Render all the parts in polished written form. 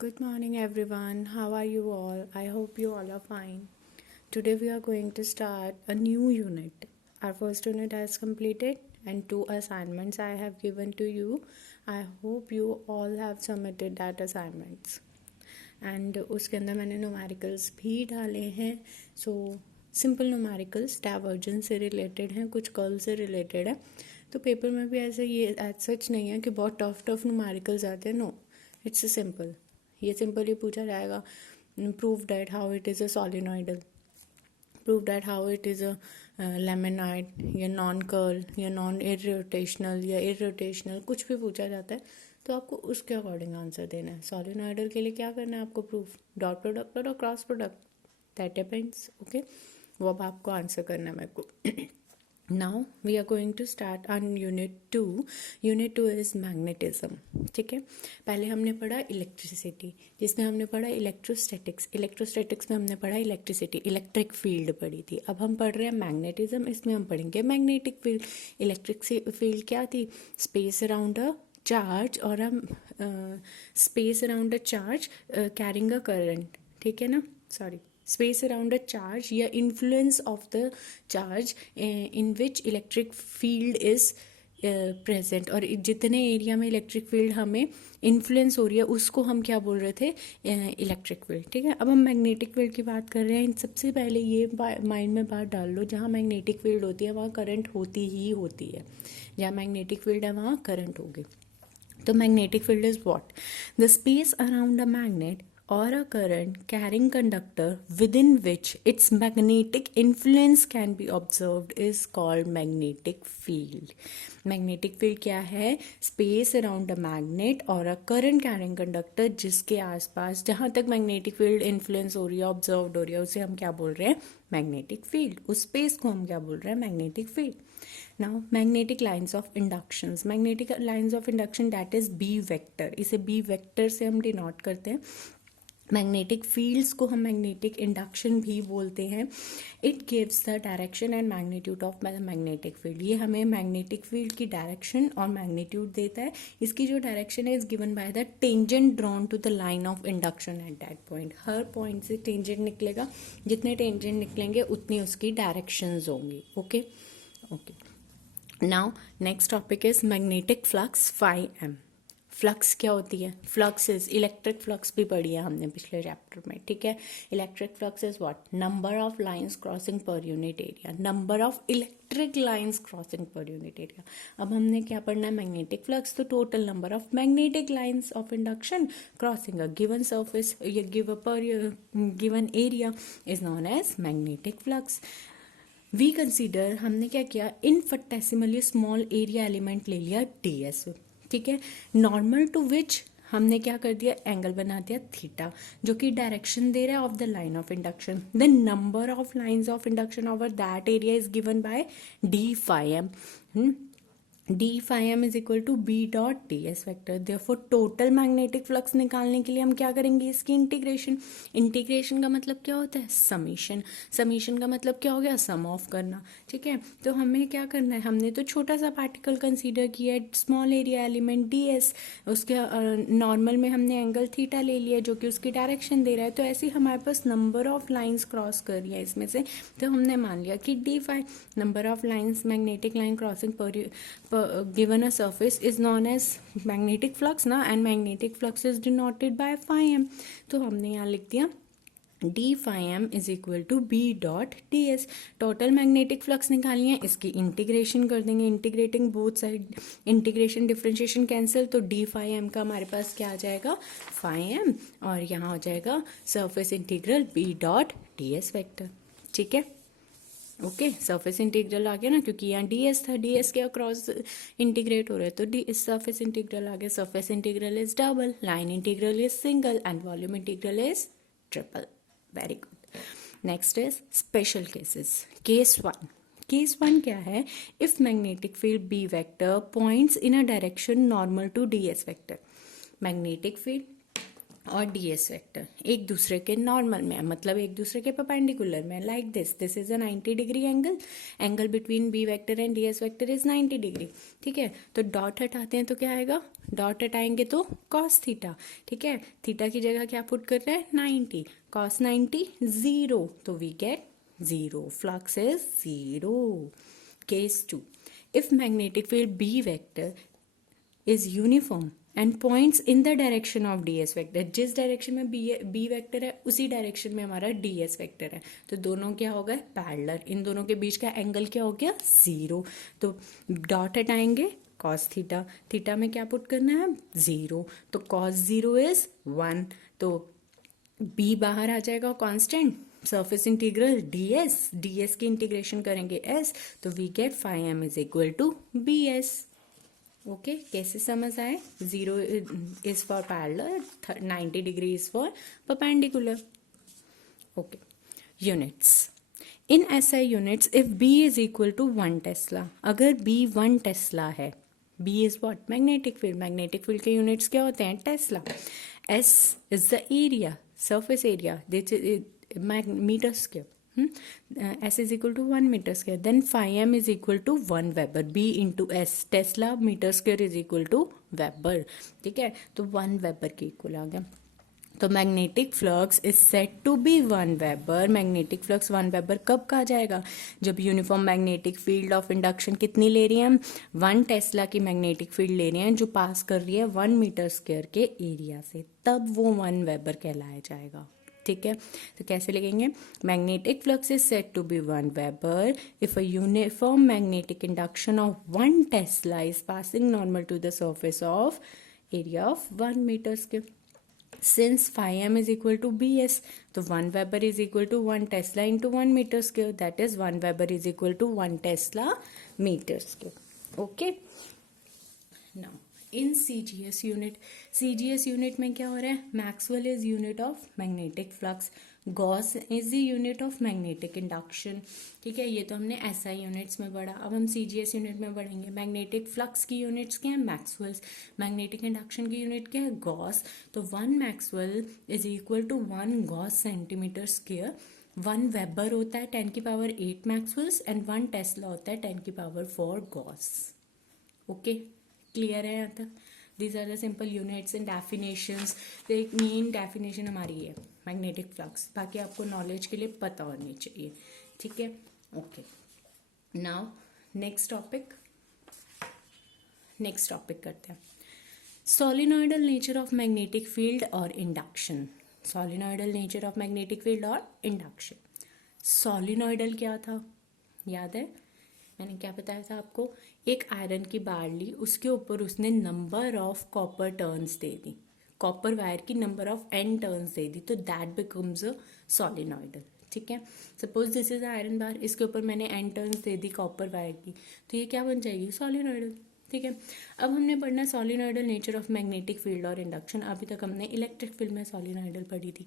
Good morning, everyone. How are you all? I hope you all are fine. Today, we are going to start a new unit. Our first unit has completed, and 2 assignments I have given to you. I hope you all have submitted that assignments. And उसके अंदर मैंने numericals भी डाले हैं. So simple numericals divergence से related हैं, कुछ curl से रिलेटेड है. तो पेपर में भी ऐसे ये एज सच नहीं है कि बहुत टफ न्यूमेरिकल्स आते हैं. No, it's simple. ये सिंपल ही पूछा जाएगा. Prove that how it is a solenoidal, prove that how it is a lamellar, या नॉन कर्ल, या नॉन इररोटेशनल, या इररोटेशनल, कुछ भी पूछा जाता है तो आपको उसके अकॉर्डिंग आंसर देना है. सॉलिनॉइडल के लिए क्या करना है आपको? प्रूफ डॉट प्रोडक्ट और cross product, that depends. Okay, वो अब आपको आंसर करना है मेरे को. Now we are going to start on unit 2. Unit 2 is magnetism. ठीक है, पहले हमने पढ़ा इलेक्ट्रिसिटी, जिसमें हमने पढ़ा इलेक्ट्रोस्टैटिक्स. इलेक्ट्रोस्टैटिक्स में हमने पढ़ा इलेक्ट्रिसिटी, इलेक्ट्रिक फील्ड पढ़ी थी. अब हम पढ़ रहे हैं मैग्नेटिज्म. इसमें हम पढ़ेंगे मैग्नेटिक फील्ड. इलेक्ट्रिक फील्ड क्या थी? स्पेस अराउंड अ चार्ज और space around a charge carrying a current. ठीक है ना, sorry, space around a charge या influence of the charge in which electric field is present. और जितने एरिया में इलेक्ट्रिक फील्ड हमें इन्फ्लुएंस हो रही है उसको हम क्या बोल रहे थे? Electric field. ठीक है, अब हम मैग्नेटिक फील्ड की बात कर रहे हैं. सबसे पहले ये माइंड में बात डाल लो, जहाँ मैग्नेटिक फील्ड होती है वहाँ करंट होती ही होती है. जहाँ मैग्नेटिक फील्ड है वहाँ करंट होगी. तो magnetic field is what? The space around a magnet or a current carrying conductor within which its magnetic influence can be observed is called magnetic field. Magnetic field क्या है? Space around a magnet or a current carrying conductor जिसके आसपास जहाँ तक magnetic field influence हो रही है, observed हो रही है, उसे हम क्या बोल रहे हैं? Magnetic field. उस space को हम क्या बोल रहे हैं? Magnetic field. Now magnetic lines of inductions. Magnetic lines of induction that is B vector. इसे B vector से हम denote करते हैं. मैग्नेटिक फील्ड्स को हम मैग्नेटिक इंडक्शन भी बोलते हैं. It gives the direction and magnitude of magnetic field. ये हमें मैग्नेटिक फील्ड की डायरेक्शन और मैग्नीट्यूड देता है. इसकी जो डायरेक्शन है is given by the tangent drawn to the line of induction at that point. हर पॉइंट से टेंजेंट निकलेगा, जितने टेंजेंट निकलेंगे उतनी उसकी डायरेक्शंस होंगी. Okay okay. Now next topic is magnetic flux φm. Flux क्या होती है? फ्लक्स इज इलेक्ट्रिक फ्लक्स भी पढ़ी है हमने पिछले चैप्टर में. ठीक है, electric flux is what? Number of lines crossing per unit area. Number of electric lines crossing per unit area. अब हमने क्या पढ़ना है? Magnetic flux. तो total number of magnetic lines of induction crossing a given surface या given area is known as magnetic flux. We consider, हमने क्या किया? इनफिनिटेसिमली स्मॉल एरिया एलिमेंट ले लिया ds. ठीक है, नॉर्मल टू विच हमने क्या कर दिया? एंगल बना दिया थीटा, जो कि डायरेक्शन दे रहा है of the line of induction. The number of lines of induction over that area is given by d phi m. d phi m is equal to b dot D s vector. Therefore total magnetic flux निकालने के लिए हम क्या करेंगे? इसकी integration. Integration का मतलब क्या होता है? समीशन. समीशन का मतलब क्या हो गया? सम ऑफ करना. ठीक है, तो हमें क्या करना है? हमने तो छोटा सा पार्टिकल कंसीडर किया है, स्मॉल एरिया एलिमेंट ds. उसके नॉर्मल में हमने एंगल थीटा ले लिया जो कि उसकी डायरेक्शन दे रहा है. तो ऐसे ही हमारे पास नंबर ऑफ लाइंस क्रॉस कर रही है इसमें से. तो हमने मान लिया कि d phi number of lines magnetic line crossing पर given a surface is known as magnetic flux ना, and magnetic flux is denoted by phi m. तो हमने यहाँ लिख दिया d phi m is equal to b dot ds. Total magnetic flux निकालनी है, इसकी इंटीग्रेशन कर देंगे. Integrating both side, integration differentiation cancel, तो d phi m का हमारे पास क्या आ जाएगा? phi m, और यहाँ हो जाएगा surface integral b dot ds vector. ठीक है, ओके. सरफेस इंटीग्रल आ गया ना, क्योंकि यहाँ ds था, ds के अक्रॉस इंटीग्रेट हो रहा है, तो डी सरफेस इंटीग्रल आ गया. Surface integral is double, line integral is single, and volume integral is triple. Very good. Next is special cases. Case 1. Case 1 क्या है? If magnetic field b vector points in a direction normal to ds vector. Magnetic field और ds vector एक दूसरे के normal में है, मतलब एक दूसरे के परपेंडिकुलर में, like this is a 90 degree angle between b vector and ds vector is 90 degree. ठीक है, तो डॉट हटाते हैं तो क्या आएगा, डॉट हटाएंगे तो cos थीटा। ठीक है, थीटा की जगह क्या पुट कर रहे हैं, 90, cos 90 0, तो we get 0, flux is 0। Case 2, if magnetic field b vector is uniform and points in the direction of ds vector, जिस डायरेक्शन में b वेक्टर है उसी डायरेक्शन में हमारा ds वेक्टर है, तो दोनों क्या हो गए, पैरेलल, इन दोनों के बीच का एंगल क्या हो गया, 0, तो डॉट हटाएंगे cos थीटा, थीटा में क्या पुट करना है, 0, तो cos 0 इज 1, तो b बाहर आ जाएगा कांस्टेंट, सरफेस इंटीग्रल ds की इंटीग्रेशन करेंगे s, तो we get phi m is equal to bs। Okay, कैसे समझ आए, 0 is for parallel, 90 degree is for perpendicular. Okay, units in SI units, if B is equal to 1 tesla, अगर B 1 tesla है, B is what, magnetic field, magnetic field के units क्या होते हैं, tesla. S is the area, surface area, metre square, S is equal to 1 meter square, then phi m is equal to 1 Weber, B into S, tesla metre square is equal to weber. ठीक है, तो 1 weber के equal आ गया, तो magnetic flux is set to be 1 weber. Magnetic flux 1 weber कब कहा जाएगा, जब uniform magnetic field of induction कितनी ले रही है हम, 1 टेस्ला की मैग्नेटिक फील्ड ले रहे हैं जो पास कर रही है 1 मीटर स्क्वायर के एरिया से, तब वो 1 वेबर कहलाया जाएगा। ठीक है, तो कैसे लिखेंगे, magnetic flux is set to be 1 weber if a uniform magnetic induction of 1 tesla is passing normal to the surface of area of 1 metre square. Since phi m is equal to bs, तो 1 Weber is equal to 1 Tesla into 1 meter square, that is 1 Weber is equal to 1 Tesla meter square. Okay, now in CGS unit में क्या हो रहा है, Maxwell is unit of magnetic flux, Gauss is the unit of magnetic induction. ठीक है, ये तो हमने SI यूनिट्स में पढ़ा, अब हम CGS यूनिट में पढ़ेंगे। मैग्नेटिक फ्लक्स की यूनिट्स क्या है, मैक्सवेल्स, मैग्नेटिक इंडक्शन की यूनिट क्या है, गॉस, तो 1 maxwell is equal to 1 gauss centimetre square, 1 weber होता है 10 की पावर 8 मैक्सवेल्स एंड 1 टेस्ला होता है 10 की पावर 4 गॉस। ओके, क्लियर है यहाँ तक, these are the simple units and definitions. तो एक मेन डेफिनेशन हमारी है मैग्नेटिक फ्लक्स, बाकी आपको नॉलेज के लिए पता होनी चाहिए। ठीक है, ओके, नाउ नेक्स्ट टॉपिक करते हैं, solenoidal nature of magnetic field और induction. Solenoidal nature of magnetic field और इंडक्शन। सोलिनॉइडल क्या था, याद है मैंने क्या बताया था आपको, एक आयरन की बार ली, उसके ऊपर उसने number of copper turns they the, copper wire की नंबर ऑफ n टर्न्स दे दी, तो दैट बिकम्स अ सोलिनॉइडल। ठीक है, suppose this is iron bar, इसके ऊपर मैंने n टर्न्स दे दी कॉपर वायर की, तो ये क्या बन जाएगी, सोलिनॉइडल। ठीक है, अब हमने पढ़ना solenoidal nature of magnetic field और इंडक्शन। अभी तक हमने इलेक्ट्रिक फील्ड में सोलिनॉइडल पढ़ी थी।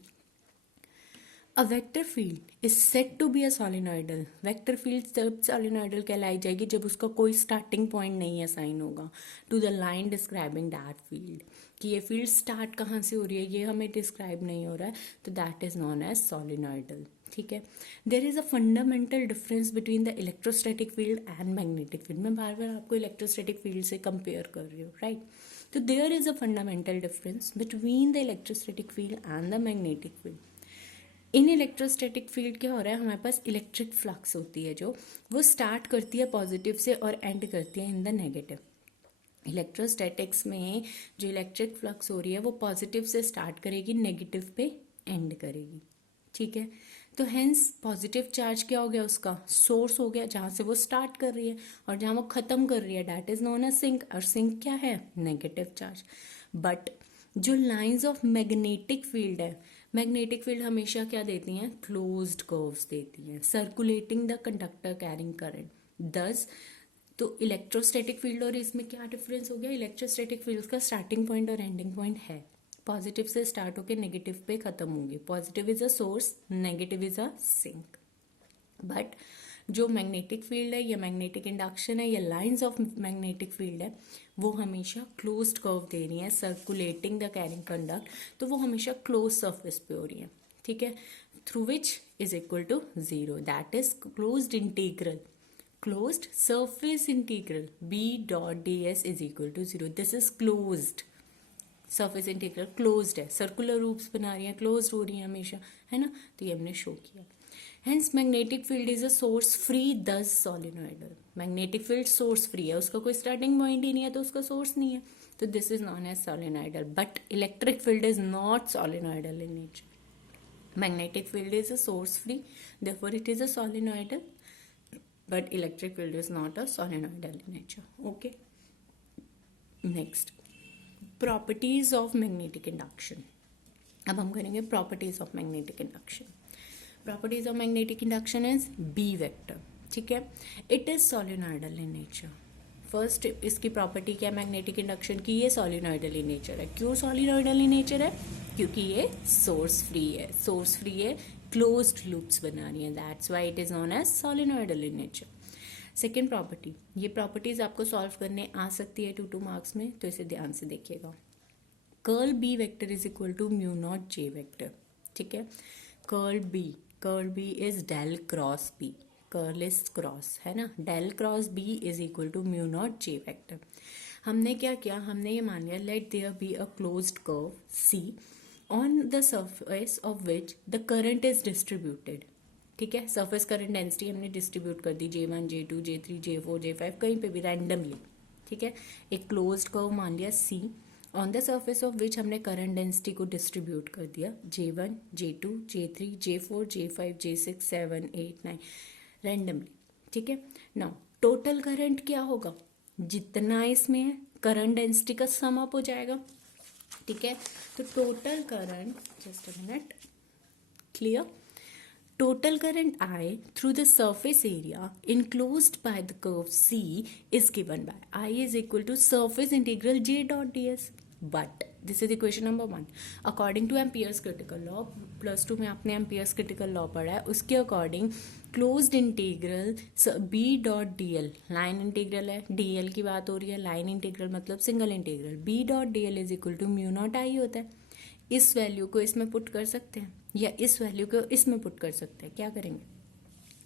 A vector field is set to be a solenoidal, vector field तब सोलिनॉइडल कहलाई जाएगी जब उसका कोई स्टार्टिंग पॉइंट नहीं असाइन होगा to the line describing that field, कि ये फील्ड स्टार्ट कहाँ से हो रही है ये हमें डिस्क्राइब नहीं हो रहा है, तो that is known as solenoidal. ठीक है, there is a fundamental difference between the electrostatic field and magnetic field. मैं बार बार आपको इलेक्ट्रोस्टैटिक फील्ड से कंपेयर कर रही हूँ, राइट, तो there is a fundamental difference between the electrostatic field and the magnetic field. In electrostatic field क्या हो रहा है, हमारे पास इलेक्ट्रिक फ्लक्स होती है जो वो स्टार्ट करती है पॉजिटिव से और एंड करती है इन द नेगेटिव। इलेक्ट्रोस्टैटिक्स में जो इलेक्ट्रिक फ्लक्स हो रही है वो पॉजिटिव से स्टार्ट करेगी, नेगेटिव पे एंड करेगी। ठीक है, तो हेंस पॉजिटिव चार्ज क्या हो गया, उसका सोर्स हो गया जहाँ से वो स्टार्ट कर रही है, और जहाँ वो खत्म कर रही है that is known as sink, और सिंक क्या है, नेगेटिव चार्ज। बट जो लाइंस ऑफ मैग्नेटिक फील्ड है, मैग्नेटिक फील्ड हमेशा क्या देती हैं, क्लोज्ड कर्व्स देती हैं, circulating the conductor carrying current. दस, तो इलेक्ट्रोस्टैटिक फील्ड और इसमें क्या डिफरेंस हो गया, इलेक्ट्रोस्टैटिक फील्ड का स्टार्टिंग पॉइंट और एंडिंग पॉइंट है, पॉजिटिव से स्टार्ट होकर नेगेटिव पे खत्म होगी, positive is a source, negative is a sink. But जो मैग्नेटिक फील्ड है या मैग्नेटिक इंडक्शन है या लाइंस ऑफ मैग्नेटिक फील्ड है वो हमेशा क्लोज्ड कर्व दे रही है सर्कुलेटिंग द कैरिंग कंडक्ट, तो वो हमेशा क्लोज सरफेस पे हो रही है, ठीक है, through which is equal to zero, that is closed integral, closed surface integral b dot ds is equal to zero. This is closed surface integral, closed है, सर्कुलर रूप्स बना रही है, क्लोज हो रही है हमेशा, है ना, तो ये हमने शो किया. Hence magnetic field is a source free, thus solenoidal. Magnetic field source free है, उसका कोई स्टार्टिंग पॉइंट ही नहीं है तो उसका सोर्स नहीं है, तो this is known as solenoidal. But electric field is not solenoidal in nature. Magnetic field is a source free, therefore it is a solenoidal, but electric field is not a solenoidal in nature. Okay, next, properties of magnetic induction. अब हम करेंगे properties of magnetic induction. Properties of magnetic induction is B vector, ठीक है, it is solenoidal in nature. First इसकी property क्या है magnetic induction की, ये सोलिनॉइडल इन नेचर है. क्यों सोलिनॉइडल इन नेचर है, क्योंकि ये सोर्स फ्री है, सोर्स फ्री है, क्लोज्ड लूप्स बना रही है, that's why it is known as solenoidal in nature. Second property, ये प्रॉपर्टीज आपको सॉल्व करने आ सकती है 2 मार्क्स में, तो इसे ध्यान से देखिएगा. Curl B vector is equal to mu naught J vector, ठीक है. Curl B is del cross B, curl is cross, है ना, del cross B is equal to mu naught J vector. हमने क्या किया, हमने ये मान लिया let there be a closed curve C on the surface of which the current is distributed, ठीक है. सरफेस करंट डेंसिटी हमने डिस्ट्रीब्यूट कर दी J1 J2 J3 J4 J5 कहीं पे भी रैंडमली, ठीक है. एक क्लोज्ड कर्व मान लिया C on the surface of which हमने करंट डेंसिटी को डिस्ट्रीब्यूट कर दिया J1 J2 J3 J4 J5 J6 7 8 9 randomly, ठीक है. नाउ टोटल करंट क्या होगा, जितना इसमें है करंट डेंसिटी का सम अप हो जाएगा, ठीक है. तो total current, just a minute, clear, total current I through the surface area enclosed by the curve C is given by I is equal to surface integral J dot ds. But this is equation number 1. According to Ampere's critical law, +2 में आपने Ampere's critical law पढ़ा है, उसके according closed integral B dot dl, line integral है, dl की बात हो रही है, लाइन इंटीग्रल मतलब single integral, B dot dl is equal to mu naught I होता है. इस वैल्यू को इसमें पुट कर सकते हैं या इस वैल्यू को इसमें पुट कर सकते हैं. क्या करेंगे,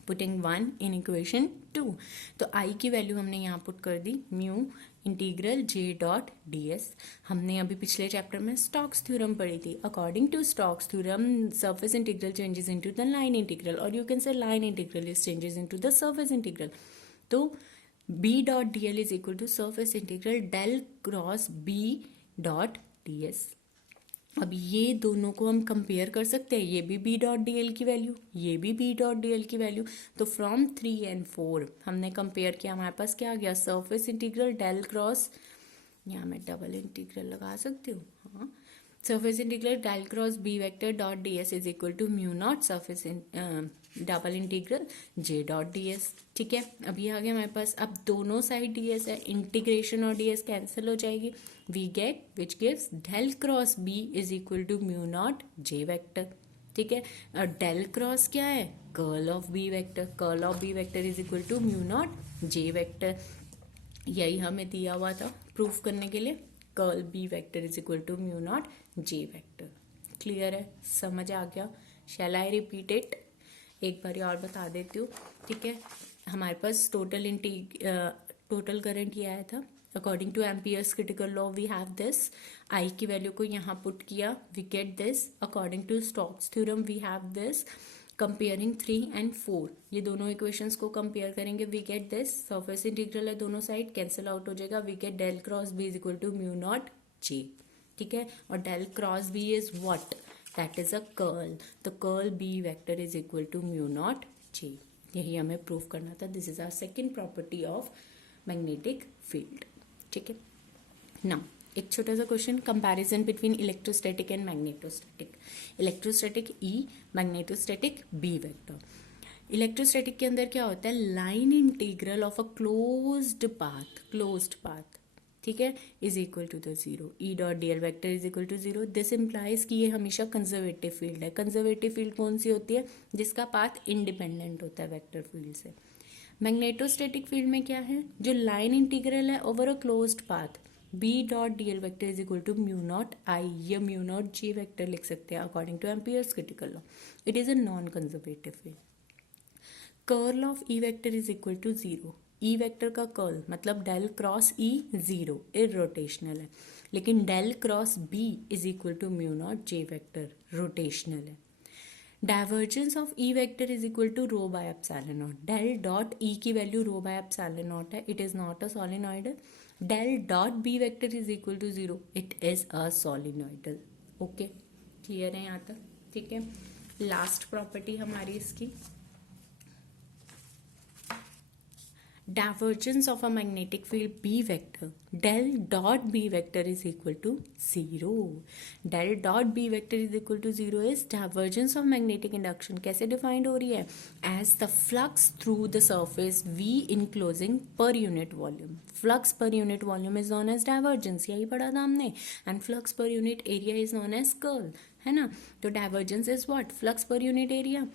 पुटिंग 1 इन इक्वेशन 2. तो आई की वैल्यू हमने यहाँ पुट कर दी mu integral J dot D S. हमने अभी पिछले चैप्टर में स्टोक्स थ्योरम पढ़ी थी. According to Stokes theorem surface integral changes into the line integral, और you can say line integral is changes into the surface integral. तो B dot D L is equal to surface integral del cross B dot D S. अब ये दोनों को हम compare कर सकते हैं, ये भी बी डॉट डी एल की वैल्यू, ये भी बी डॉट डी एल की वैल्यू. तो फ्रॉम 3 and 4 हमने कंपेयर किया, हमारे पास क्या आ गया, सरफेस इंटीग्रल डेल क्रॉस, यहाँ मैं डबल इंटीग्रल लगा सकती हूँ, हाँ, surface integral del cross B vector dot D S is equal to mu naught surface double integral J dot D S, ठीक है. अब ये आ गया हमारे पास. अब दोनों साइड डी एस है, इंटीग्रेशन और डी एस कैंसिल हो जाएगी, we get which gives del cross B is equal to mu naught J vector, ठीक है. और डेल क्रॉस क्या है, curl of B vector, curl of B vector is equal to mu naught J vector. यही हमें दिया हुआ था प्रूफ करने के लिए, curl B vector is equal to mu naught J vector. Clear है, समझ आ गया. शैल आई रिपीट इट, एक बार और बता देती हूँ, ठीक है. हमारे पास टोटल करंट ये आया था. अकॉर्डिंग टू एम्पियर्स क्रिटिकल law we have this, I की वैल्यू को यहाँ पुट किया, we get this. According to Stokes theorem we have this. Comparing 3 and 4, ये दोनों इक्वेशंस को कंपेयर करेंगे, we get this. Surface integral है, दोनों साइड कैंसिल आउट हो जाएगा, we get del cross B is equal to mu naught J, ठीक है. और del cross B is what, that is a curl. तो curl B vector is equal to mu naught J. यही हमें prove करना था. This is our second property of magnetic field, ठीक है. नाउ एक छोटा सा question, comparison between electrostatic and magnetostatic. Electrostatic E, magnetostatic B vector. Electrostatic के अंदर क्या होता है, line integral of a closed path, ठीक है, is equal to the zero, E dot D L vector is equal to zero. This implies कि ये हमेशा कंजर्वेटिव फील्ड है। कंजर्वेटिव फील्ड कौन सी होती है? जिसका पाथ इंडिपेंडेंट होता है वेक्टर फील्ड से। मैग्नेटोस्टैटिक फील्ड में क्या है? जो लाइन इंटीग्रल है over a closed path, B dot D L vector is equal to mu naught I या म्यू नॉट जी वैक्टर लिख सकते हैं अकॉर्डिंग टू एम्पियर्स क्रिटिकल law. It is a non conservative field. Curl of E vector is equal to zero. E vector का curl मतलब del cross E zero, irrotational है। लेकिन del cross B is equal to mu naught J vector, rotational है। Divergence of E vector is equal to rho by epsilon naught. Del dot E की value rho by epsilon naught है, it is not a solenoidal. Del dot B vector is equal to zero, it is a solenoidal. Okay, clear है यहाँ तक? ठीक है, last property हमारी इसकी, divergence of a magnetic field B vector, del dot B vector is equal to zero. Del dot B vector is equal to zero is divergence of magnetic induction. कैसे defined हो रही है? As the flux through the surface V enclosing per unit volume. Flux per unit volume is known as divergence, यही पढ़ा था हमने. And flux per unit area is known as curl, है ना? तो divergence is what? Flux per unit area.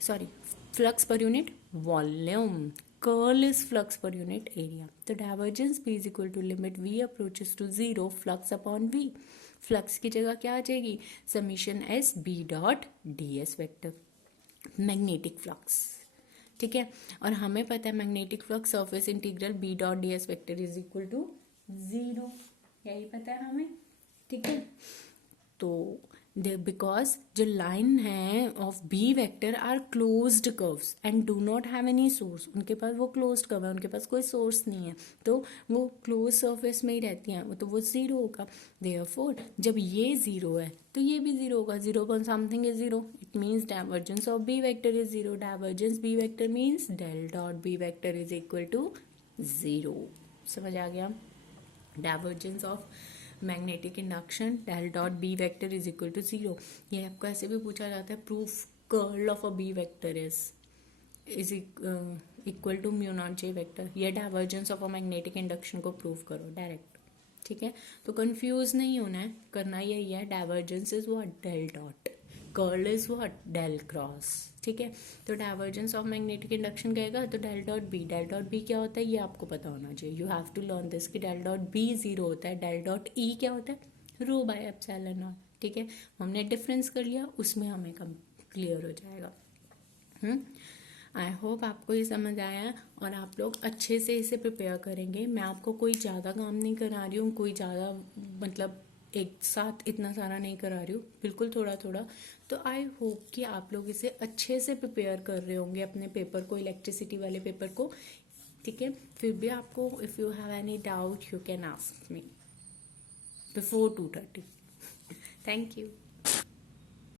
Sorry, flux per unit volume. Curl is flux per unit area. तो divergence B is equal to limit V approaches to zero flux upon V. Flux की जगह क्या आ जाएगी? Summation S B dot ds vector. Magnetic flux. ठीक है, और हमें पता है magnetic flux surface integral B dot ds vector is equal to zero, यही पता है हमें। ठीक है, तो बिकॉज जो लाइन है of B vector are closed curves and do not have any source, उनके पास वो क्लोज्ड कर्व है, उनके पास कोई सोर्स नहीं है, तो वो क्लोज सरफेस में ही रहती हैं, तो वो जीरो होगा। देयरफॉर जब ये जीरो है तो ये भी जीरो होगा। Zero upon something is zero, it means divergence of B vector is zero. Divergence B vector means del dot B vector is equal to zero. समझ आ गया? Divergence of magnetic induction del dot B vector is equal to zero. ये आपको ऐसे भी पूछा जाता है, proof curl of a B vector is equal to mu naught J vector. ये divergence of a magnetic induction को प्रूव करो डायरेक्ट। ठीक है, तो कंफ्यूज नहीं होना है, करना यही है। Divergence is what? Del dot. Curl is what? Del cross. ठीक है, तो डाइवर्जेंस ऑफ मैग्नेटिक इंडक्शन कहेगा तो del dot B. Del dot B क्या होता है ये आपको पता होना चाहिए, you have to learn this कि डेल डॉट बी जीरो होता है। डेल डॉट ई क्या होता है? Rho by epsilon naught. ठीक है, हमने डिफरेंस कर लिया, उसमें हमें कम क्लियर हो जाएगा। आई होप आपको ये समझ आया और आप लोग अच्छे से इसे प्रिपेयर करेंगे। मैं आपको कोई ज़्यादा काम नहीं करा रही हूँ, कोई ज़्यादा मतलब एक साथ इतना सारा नहीं करा रही हूँ, बिल्कुल थोड़ा थोड़ा। तो आई होप कि आप लोग इसे अच्छे से प्रिपेयर कर रहे होंगे अपने पेपर को, इलेक्ट्रिसिटी वाले पेपर को। ठीक है, फिर भी आपको if you have any doubt you can ask me before 2:30। Thank you.